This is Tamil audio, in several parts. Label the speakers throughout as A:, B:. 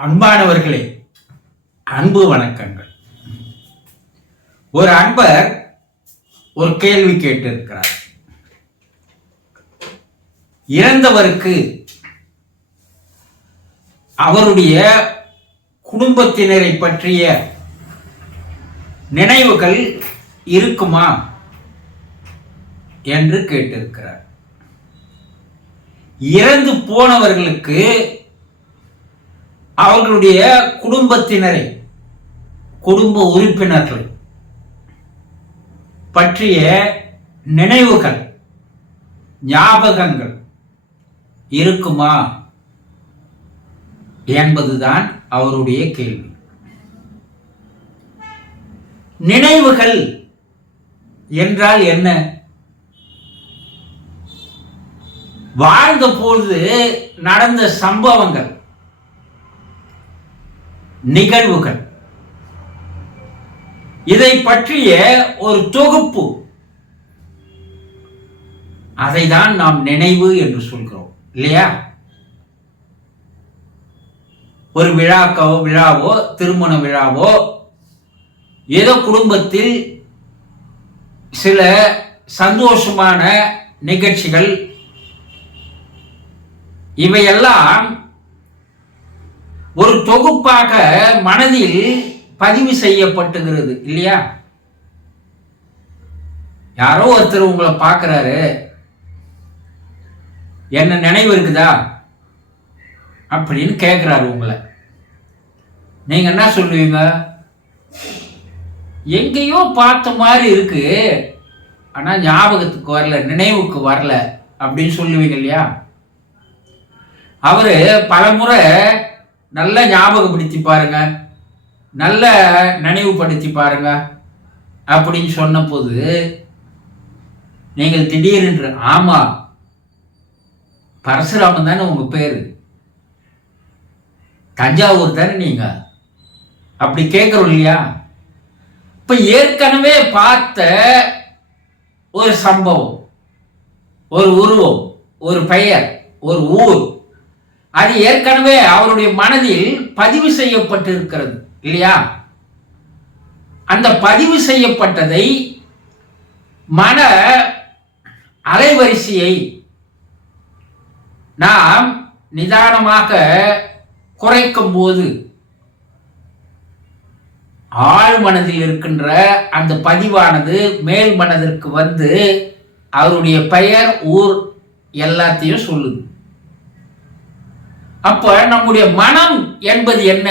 A: அன்பானவர்களே அன்பு வணக்கங்கள். ஒரு அன்பர் ஒரு கேள்வி கேட்டிருக்கிறார். இறந்தவருக்கு அவருடைய குடும்பத்தினரை பற்றிய நினைவுகள் இருக்குமா என்று கேட்டிருக்கிறார். இறந்து போனவர்களுக்கு அவர்களுடைய குடும்பத்தினரை குடும்ப உறுப்பினர்களை பற்றிய நினைவுகள் ஞாபகங்கள் இருக்குமா என்பதுதான் அவருடைய கேள்வி. நினைவுகள் என்றால் என்ன? வாழ்ந்த பொழுது நடந்த சம்பவங்கள் நிகழ்வுகள். இதை பற்றிய ஒரு தொகுப்பு. அதை தான் நாம் நினைவு என்று சொல்கிறோம் இல்லையா? ஒரு விழாக்கோ விழாவோ திருமண விழாவோ ஏதோ குடும்பத்தில் சில சந்தோஷமான நிகழ்ச்சிகள். இவையெல்லாம் ஒரு தொகுப்பாக மனதில் பதிவு செய்யப்பட்டுகிறது இல்லையா? யாரோ ஒருத்தர் உங்களை பார்க்குறாரு. என்ன நினைவு இருக்குதா? அப்படின்னு கேட்குறாரு உங்களை. நீங்க என்ன சொல்லுவீங்க? எங்கேயோ பார்த்த மாதிரி இருக்கு. ஆனால் ஞாபகத்துக்கு வரல நினைவுக்கு வரல அப்படின்னு சொல்லுவீங்க இல்லையா? அவரு பலமுறை நல்ல ஞாபகப்படுத்தி பாருங்க. நல்ல நினைவுபடுத்தி பாருங்க. அப்படின்னு சொன்னபோது நீங்கள் திடீரென்று ஆமா பரசுராமன் தானே உங்க பேரு? தஞ்சாவூர் தானே நீங்க? அப்படி கேட்குறோம் இல்லையா? இப்ப ஏற்கனவே பார்த்த ஒரு சம்பவம் ஒரு உருவம் ஒரு பெயர் ஒரு ஊர் அது ஏற்கனவே அவருடைய மனதில் பதிவு செய்யப்பட்டிருக்கிறது இல்லையா? அந்த பதிவு செய்யப்பட்டதை மன அலைவரிசையை நாம் நிதானமாக குறைக்கும் போது ஆழ் மனதில் இருக்கின்ற அந்த பதிவானது மேல் மனதிற்கு வந்து அவருடைய பெயர் ஊர் எல்லாத்தையும் சொல்லுது. அப்ப நம்முடைய மனம் என்பது என்ன?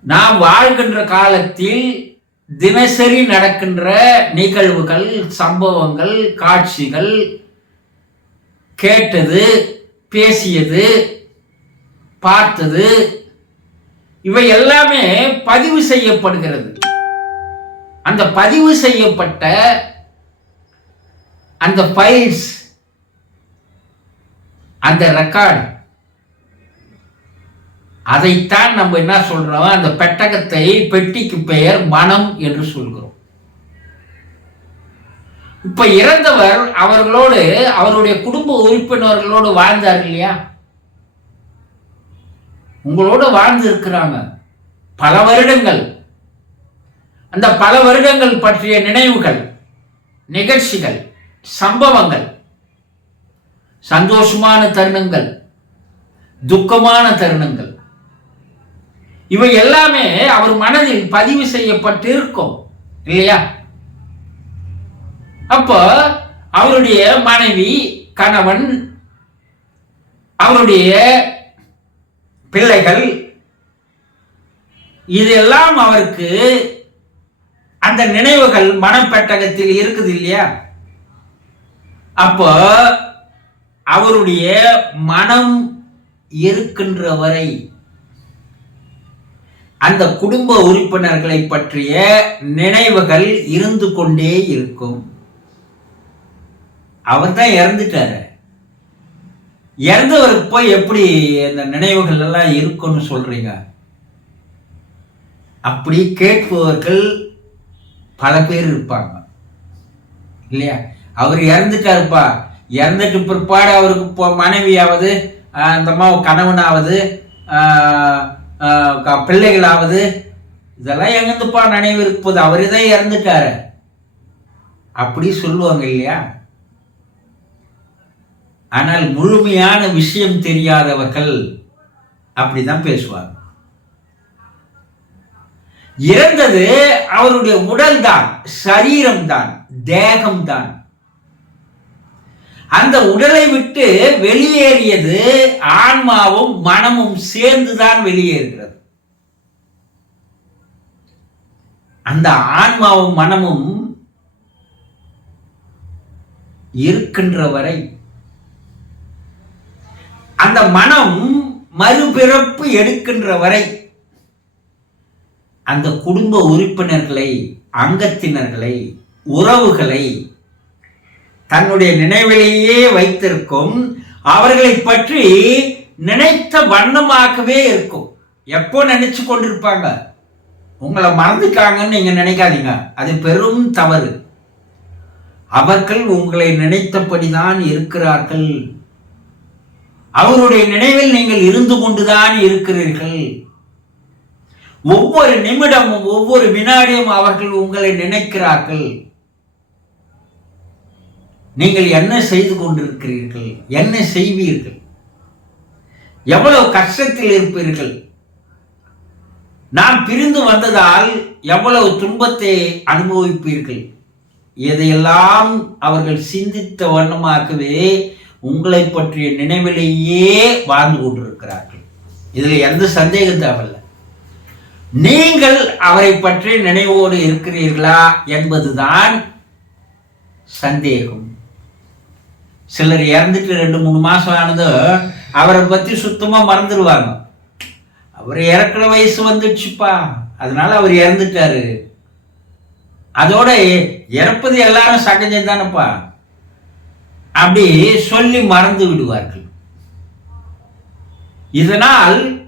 A: நாம் வாழ்கின்ற காலத்தில் தினசரி நடக்கின்ற நிகழ்வுகள் சம்பவங்கள் காட்சிகள் கேட்டது பேசியது பார்த்தது இவை எல்லாமே பதிவு செய்யப்படுகிறது. அந்த பதிவு செய்யப்பட்ட அந்த ஃபைல்ஸ் அந்த ரெக்கார்டு அதைத்தான் நம்ம என்ன சொல்றோம்? அந்த பெட்டகத்தை பெட்டிக்கு பெயர் மனம் என்று சொல்கிறோம். இப்ப இறந்தவர் அவர்களோடு அவருடைய குடும்ப உறுப்பினர்களோடு வாழ்ந்தார் இல்லையா? உங்களோட வாழ்ந்து இருக்கிறாங்க. பல வருடங்கள். அந்த பல வருடங்கள் பற்றிய நினைவுகள் நிகழ்ச்சிகள் சம்பவங்கள் சந்தோஷமான தருணங்கள் துக்கமான தருணங்கள். இவை எல்லாமே அவர் மனதில் பதிவு செய்யப்பட்டு இருக்கும் இல்லையா? அப்போ அவருடைய மனைவி கணவன் அவருடைய பிள்ளைகள் இதெல்லாம் அவருக்கு அந்த நினைவுகள் மனப்பெட்டகத்தில் இருக்குது இல்லையா? அப்போ அவருடைய மனம் இருக்கின்ற வரை அந்த குடும்ப உறுப்பினர்களை பற்றிய நினைவுகள் இருந்து கொண்டே இருக்கும். அவர் தான் இறந்துட்டாரு. இறந்தவருக்கு போய் எப்படி அந்த நினைவுகள் எல்லாம் இருக்கும்னு சொல்றீங்க? அப்படி கேட்பவர்கள் பல பேர் இருப்பாங்க. இல்லையா? அவர் இறந்துட்டாருப்பா. இறந்துட்டு பிற்பாடு அவருக்கு இப்போ மனைவியாவது அந்த கணவனாவது பிள்ளைகளாவது இதெல்லாம் எங்கேருந்துப்பா நினைவு இருப்பது. அவரே தான் இறந்துட்டாரு அப்படி சொல்லுவாங்க இல்லையா? ஆனால் முழுமையான விஷயம் தெரியாதவர்கள் அப்படிதான் பேசுவாங்க. இறந்தது அவருடைய உடல் தான் சரீரம் தான் தேகம் தான் அந்த உடலை விட்டு வெளியேறியது ஆன்மாவும் மனமும் சேர்ந்துதான் வெளியேறுகிறது. அந்த ஆன்மாவும் மனமும் இருக்கின்ற வரை அந்த மனம் மறுபிறப்பு எடுக்கின்ற வரை அந்த குடும்ப உறுப்பினர்களை அங்கத்தினர்களை உறவுகளை தன்னுடைய நினைவிலேயே வைத்திருக்கும் அவர்களை பற்றி நினைத்த வண்ணமாகவே இருக்கும். எப்போ நினைச்சு கொண்டிருப்பாங்க? உங்களை மறந்துட்டாங்கன்னு நீங்க நினைக்காதீங்க. அது பெரும் தவறு. அவர்கள் உங்களை நினைத்தபடிதான் இருக்கிறார்கள். அவருடைய நினைவில் நீங்கள் இருந்து கொண்டுதான் இருக்கிறீர்கள். ஒவ்வொரு நிமிடமும் ஒவ்வொரு வினாடியும் அவர்கள் உங்களை நினைக்கிறார்கள். நீங்கள் என்ன செய்து கொண்டிருக்கிறீர்கள்? என்ன செய்வீர்கள்? எவ்வளவு கஷ்டத்தில் இருப்பீர்கள்? நாம் பிரிந்து வந்ததால் எவ்வளவு துன்பத்தை அனுபவிப்பீர்கள்? இதையெல்லாம் அவர்கள் சிந்தித்த வண்ணமாகவே உங்களை பற்றிய நினைவிலேயே வாழ்ந்து கொண்டிருக்கிறார்கள். இதில் எந்த சந்தேகம் தேவையில்லை. நீங்கள் அவரை பற்றி நினைவோடு இருக்கிறீர்களா என்பதுதான் சந்தேகம். சிலர் இறந்துட்டு ரெண்டு மூணு மாதம் ஆனது அவரை பற்றி சுத்தமாக மறந்துடுவாங்க. அவர் இறக்குற வயசு வந்துடுச்சுப்பா. அதனால அவர் இறந்துட்டாரு. அதோட இறப்பது எல்லாரும் சகஜம் தானப்பா. அப்படி சொல்லி மறந்து விடுவார்கள். இதனால்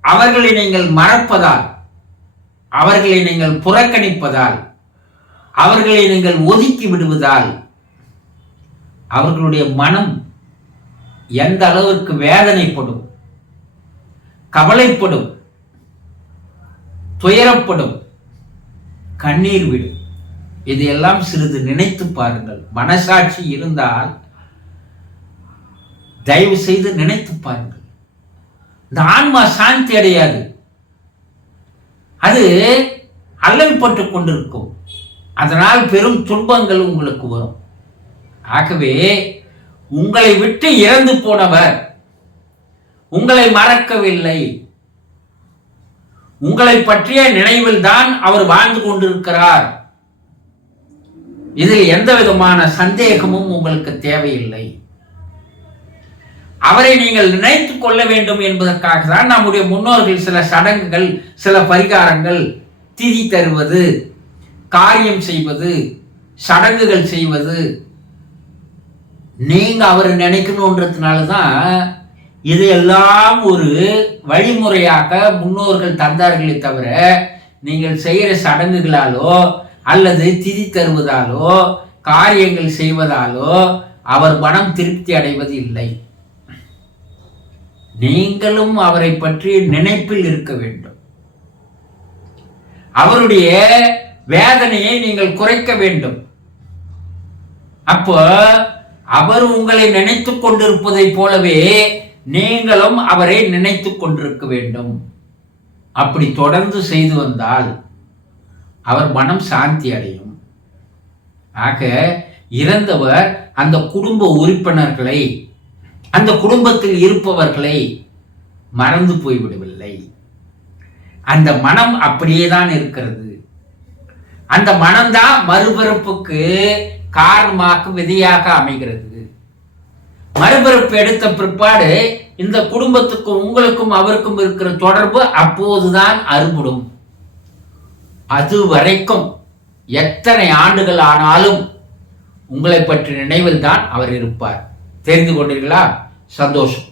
A: அவர்களை நீங்கள் மறப்பதால் அவர்களை நீங்கள் புறக்கணிப்பதால் அவர்களை நீங்கள் ஒதுக்கி விடுவதால் அவர்களுடைய மனம் எந்த அளவிற்கு வேதனைப்படும் கவலைப்படும் துயரப்படும் கண்ணீர் விடும். இதையெல்லாம் சிறிது நினைத்து பாருங்கள். மனசாட்சி இருந்தால் தயவு செய்து நினைத்து பாருங்கள். இந்த ஆன்மா சாந்தி அடையாது. அது அல்லல்பட்டு கொண்டிருக்கும். அதனால் பெரும் துன்பங்கள் உங்களுக்கு வரும். ஆகவே உங்களை விட்டு இறந்து போனவர் உங்களை மறக்கவில்லை. உங்களை பற்றிய நினைவில் தான் அவர் வாழ்ந்து கொண்டிருக்கிறார். இதில் எந்த விதமான சந்தேகமும் உங்களுக்கு தேவையில்லை. அவரை நீங்கள் நினைத்து கொள்ள வேண்டும் என்பதற்காக தான் நம்முடைய முன்னோர்கள் சில சடங்குகள் சில பரிகாரங்கள் திதி தருவது காரியம் செய்வது சடங்குகள் செய்வது நீங்கள் அவரை நினைக்கணுன்றதுனால தான் இதையெல்லாம் ஒரு வழிமுறையாக முன்னோர்கள் தந்தார்களே தவிர நீங்கள் செய்கிற சடங்குகளாலோ அல்லது திதி தருவதாலோ காரியங்கள் செய்வதாலோ அவர் மனம் திருப்தி அடைவது இல்லை. நீங்களும் அவரை பற்றி நினைப்பில் இருக்க வேண்டும். அவருடைய வேதனையை நீங்கள் குறைக்க வேண்டும். அப்போ அவர் உங்களை நினைத்து கொண்டிருப்பதைப் போலவே நீங்களும் அவரை நினைத்து கொண்டிருக்க வேண்டும். அப்படி தொடர்ந்து செய்து வந்தால் அவர் மனம் சாந்தி அடையும். ஆக இறந்தவர் அந்த குடும்ப உறுப்பினர்களை அந்த குடும்பத்தில் இருப்பவர்களை மறந்து போய்விடவில்லை. அந்த மனம் அப்படியே தான் இருக்கிறது. அந்த மனம்தான் மறுபிறப்புக்கு காரணமாக விதியாக அமைகிறது. மறுபிறப்பு எடுத்த பிற்பாடு இந்த குடும்பத்துக்கும் உங்களுக்கும் அவருக்கும் இருக்கிற தொடர்பு அப்போதுதான் அறுபடும். அது வரைக்கும் எத்தனை ஆண்டுகள் ஆனாலும் உங்களை பற்றி நினைவில் தான் அவர் இருப்பார். தெரிந்து கொண்டீர்களா? சந்தோஷம்.